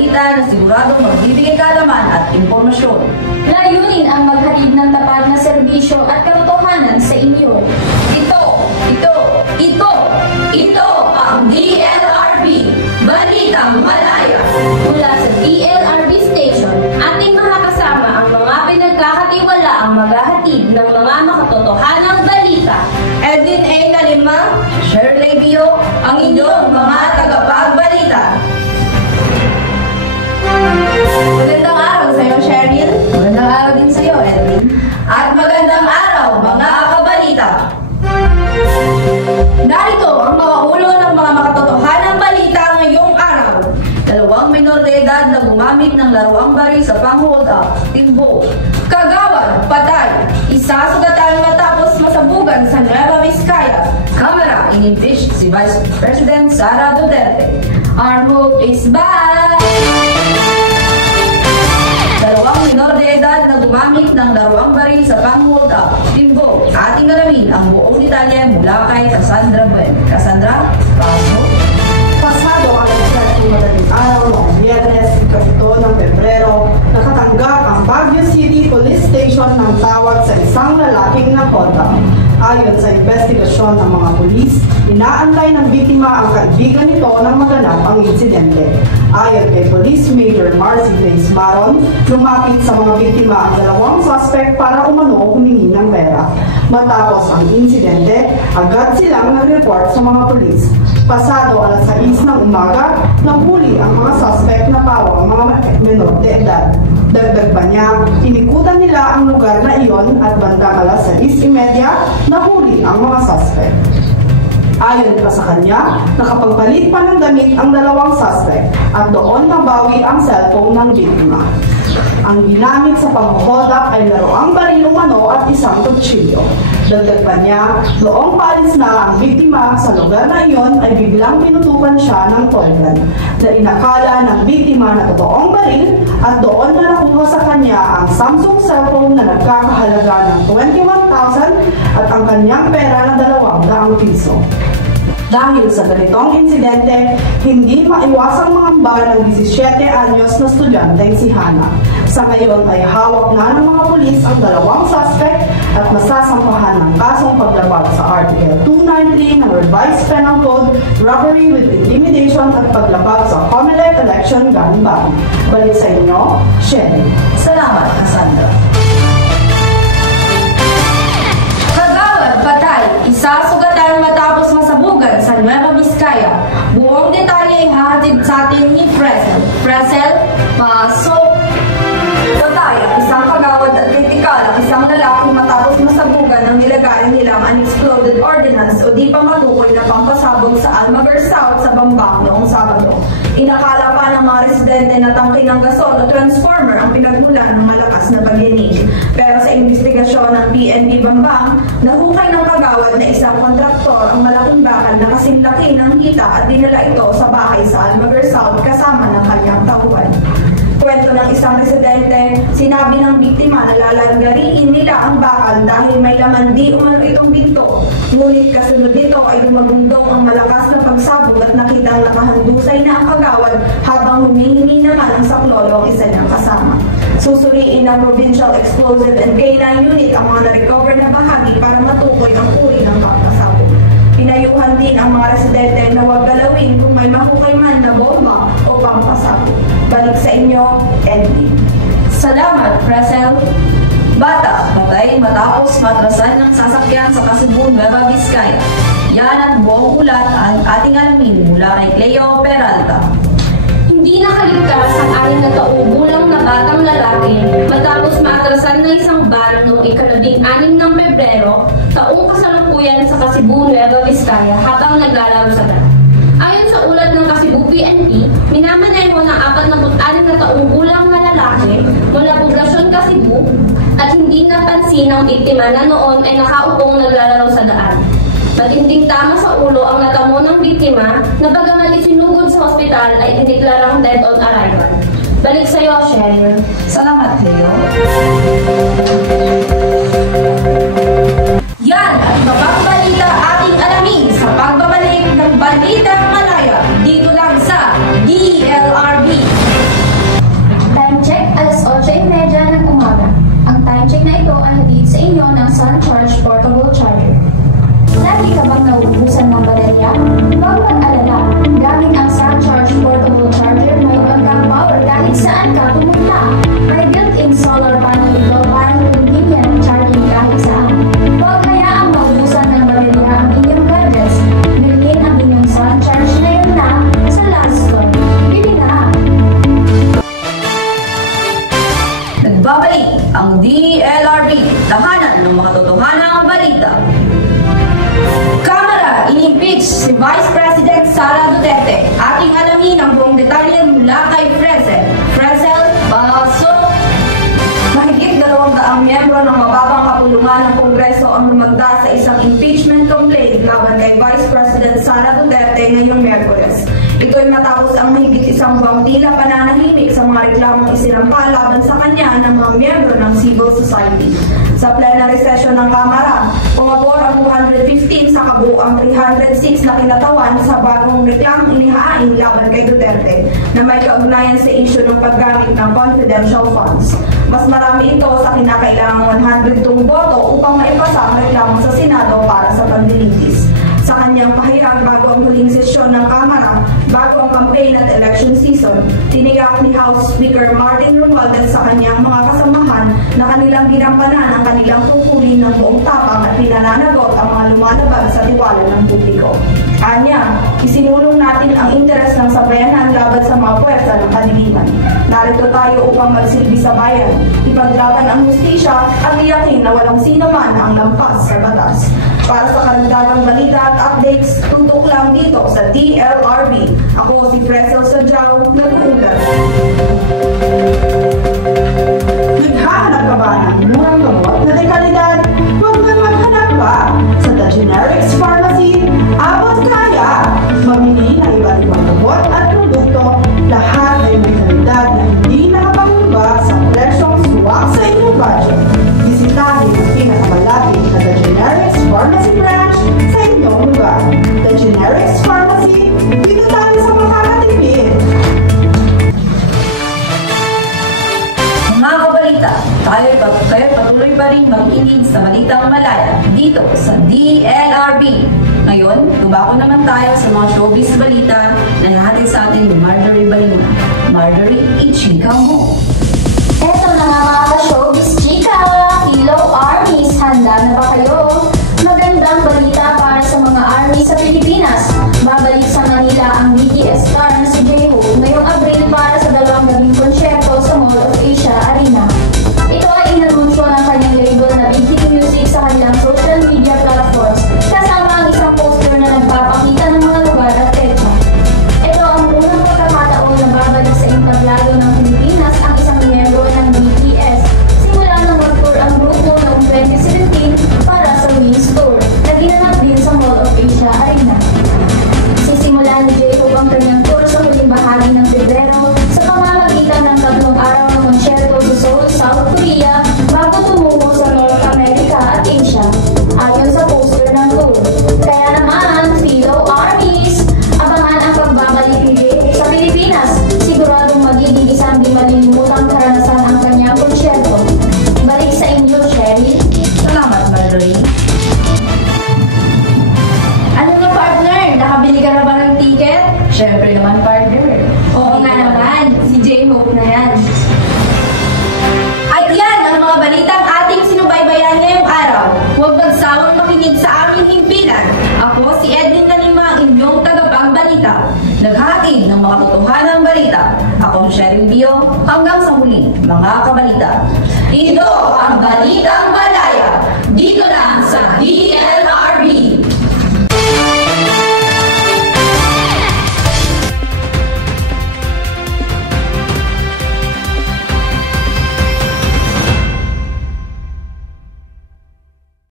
balita na siguradong magbibigay kaalaman at impormasyon. Layunin ang maghatid ng tapat na serbisyo at katotohanan sa inyo. Ito ang DLRB, Balitang Malaya. Mula sa DLRB Station, ating makakasama ang mga pinagkakatiwalaang maghahatid ng mga makatotohanang balita. Edwin A. Kalima, Shirley Bio, ang inyong mga tagapagbalita. Magandang araw sa iyo, Cheryl. Magandang araw din sa iyo, Edwin. At magandang araw, mga kabalita. Narito ang mga ulo ng mga makatotohanang balita ngayong araw. 2 minor de edad na gumamit ng laruang baril sa pang-hold up, Timbo. Kagawad, patay. Isa sugatan matapos masabugan sa Nueva Vizcaya. Kamera, in-impeach si Vice President Sara Duterte. Our hope is back! 2 minor de edad na gumamit ng laruang baril sa pang-hold up, Timbo. Ating alamin ang buong detalye mula kay Cassandra Buen. Cassandra, pasok. Pasado ang madaling araw noong Biyernes, ika-7 ng Pebrero, nakatanggap ang Baguio City Police Station ng tawag sa isang lalaking nakonda. Ayon sa investigasyon ng mga pulis, inaantay ng biktima ang kaibigan nito nang maganap ang insidente. Ayon kay Police Major Marcy Grace Maron, lumapit sa mga biktima ang 2 suspect para umano humingi ng pera. Matapos ang insidente, agad silang nag-report sa mga pulis. Pasado alas 6 ng umaga, nahuli ang mga suspect na pawang mga menor de edad. Dagdag pa niya, inikutan nila ang lugar na iyon at bandang alas 6:30, nahuli ang mga suspect. Ayon pa sa kanya, nakapagpalit pa ng damit ang 2 suspect at doon nabawi ang cellphone ng biktima. Ang ginamit sa pang-hold up ay laruang baril umano at isang kutsilyo. Dagdag pa niya, noong paalis na ang biktima sa lugar na iyon ay biglang pinutukan siya ng toy gun na inakala ng biktima na totoong baril at doon na nakuha sa kanya ang Samsung cellphone na nagkakahalaga ng 21,000 at ang kanyang pera na 200 piso. Dahil sa ganitong insidente, hindi maiwasang mangamba ng 17 anyos na estudyanteng si Hana. Sa ngayon ay hawak na ng mga pulis ang 2 suspect at masasampahan ng kasong paglabag sa Article 293 ng Revised Penal Code, robbery with intimidation at paglabag sa COMELEC election gun ban. Balik sa inyo, Shelly. Salamat, Cassandra. Kagawad, patay. Isa sugatan matapos masabugan sa Nueva Vizcaya. Buong detalye ay hahatid sa atin ni Fresel. Fresel, pasok. Patay ang isang kagawad at kritikal ang isang lalaki matapos masabugan ng nilagay nilang unexploded ordnance o di pa matukoy na pampasabog sa Almaguer South sa Bambang noong Sabado. Inakala pa ng mga residente na tangke ng gasol o transformer ang pinagmulan ng malakas na bagyanig. Pero sa investigasyon ng PNP Bambang, nahukay ng kagawad na isang kontraktor ang malaking bakal na kasing laki ng hita at dinala ito sa bahay sa Almaguer South kasama ng kanyang tauhan. Kwento ng isang residente, sinabi ng biktima na lalagariin nila ang bakal dahil may laman di umano itong binto. Ngunit kasunod nito ay lumagundong ang malakas na pagsabog at nakitang nakahandusay na ang kagawad habang humihingi naman ang saklolo ang isa niyang kasama. Susuriin ng Provincial Explosive and K9 Unit ang mga na-recover na bahagi para matukoy ang uri ng pampasabog. Pinayuhan din ang mga residente na huwag galawin kung may mahukay man na bomba o pampasabog. Balik sa inyo, Edwin. Salamat, Fresel. Bata, patay matapos matrasan ng sasakyan sa Kasubu, Nueva Vizcaya. Yan at buong ulat ang ating alamin mula kay Cleo Peralta. Hindi nakaligtas ang 6 na taong gulang na batang lalaki matapos maatrasan ng isang bar noong ika-16 ng Pebrero, taong kasalukuyan sa Kasubu, Nueva Vizcaya habang naglalaro sa bar. Ayon sa ulat ng Kasubu PNP, minamaneho ng 46 na taong gulang na lalaki mula Poblacion, Kasubu at hindi napansin ng biktima na noon ay nakaupong naglalaro sa daan. Matinding tama sa ulo ang natamo ng biktima na bagamat isinugod sa ospital ay ideklarang dead on arrival. Balik sa iyo, Cheryl. Salamat, Leo. Yan at iba pang balita ating alamin sa pagbabalik ng Balitang Malaya dito lang sa DLRB. si Vice President Sara Duterte. Ating alamin ang buong detalye mula kay Fresel. Fresel, pasok! Mahigit 200 miyembro ng mababang kapulungan ng Kongreso ang lumagda sa isang impeachment complaint laban kay Vice President Sara Duterte ngayong Miyerkules. Ito ay matapos ang mahigit isang buwang tila pananahimik sa mga reklamong isinampa laban sa kanya ng mga miyembro ng civil society. Sa plenary session ng Kamara, pumabor ang 215 sa kabuuang 306 na kinatawan sa bagong reklamong inihain laban kay Duterte na may kaugnayan sa issue ng paggamit ng confidential funds. Mas marami ito sa kinakailangang 102 boto upang maipasa ang reklamo sa Senado para sa panlilitis. Sa kanyang pahayag bago ang huling sesyon ng Kamara, bago ang campaign at election season, tinigak ni House Speaker Martin Romualdez sa kanyang mga kasamahan na kanilang ginampanan ang kanilang tungkulin ng buong tapang at pinananagot ang mga lumalabag sa tiwala ng publiko. Anya, isinulong natin ang interes ng sambayanan laban sa mga puwersa ng kadiliman. Narito tayo upang magsilbi sa bayan, ipaglaban ang hustisya at iyakin na walang sino man ang lampas sa batas. Para sa karagdagang balita at updates, tutok lang dito sa DLRB. Ako si Fresel Sadyao, nag-uulat. Naghahanap ka ba ng murang gamot na dekalidad? Huwag na maghanap pa. Sa The Generics Pharmacy, abot kaya. Mamili na iba't ibang gamot at produkto, lahat ay may kalidad na hindi nakapangumba sa presyong suwak sa inyong budget. Bisitahin ang pinakamalapit na The Generics Pharmacy branch sa inyong lugar. The Generics Pharmacy, dito tayo sa makakatipid. Mga kabalita, tayo patuloy pa rin makikinig sa Balitang Malaya dito sa DLRB. Ngayon, tubako naman tayo sa mga showbiz balita na nahatid sa atin ni Marjorie Balina. Marjorie, i-chika mo! Eto na nga mga ka-showbiz chika! Hello Armies! Handa na ba kayo? Magandang balita para sa mga Army sa Pilipinas. Babalik sa Manila ang BTS star na si J-Hope ngayong Abril para sa 2 gabing konsyerto sa Mall of Asia Arena. Ito ay inanunsyo ng kanyang label na Big Hit Music sa kanilang social media platforms kasama ang isang poster na nagpapakita ng mga lugar at petsa. Ito ang unang pagkakataon na babalik sa entablado ng Pilipinas ang isang miyembro ng BTS. Simula nang mag-tour ang grupo noong 2017 para sa Wings Tour na ginanap din sa Mall of Asia Arena. Sisimula ni J-Hope ang kanyang tour sa huling bahagi ng Pebrero sa pamamagitan ng 3 araw na konsyerto sa Seoul, South Korea bago tumungo sa North America at Asia, ayon sa poster ng tour. Kaya naman, fellow Armies, abangan ang pagbabalik ni J-Hope sa Pilipinas. Siguradong magiging isang di malilimutang karanasan ang kanyang konsyerto. Balik sa inyo, Sherry. Salamat, Marjorie. Ano nga, partner? Nakabili ka na ba ng ticket? Siyempre naman, partner. Oo nga naman, si J-Hope na yan. At yan ang mga balitang ating sinubaybayan ngayong araw. Huwag magsawang makinig sa aming himpilan. Ako si Edwin Nanima, ang inyong tagapagbalita. Naghahatid ng mga totohanang balita. Ako si Cheryl Bio, hanggang sa huli, mga kabalita. Ito ang Balitang Malaya, dito lang sa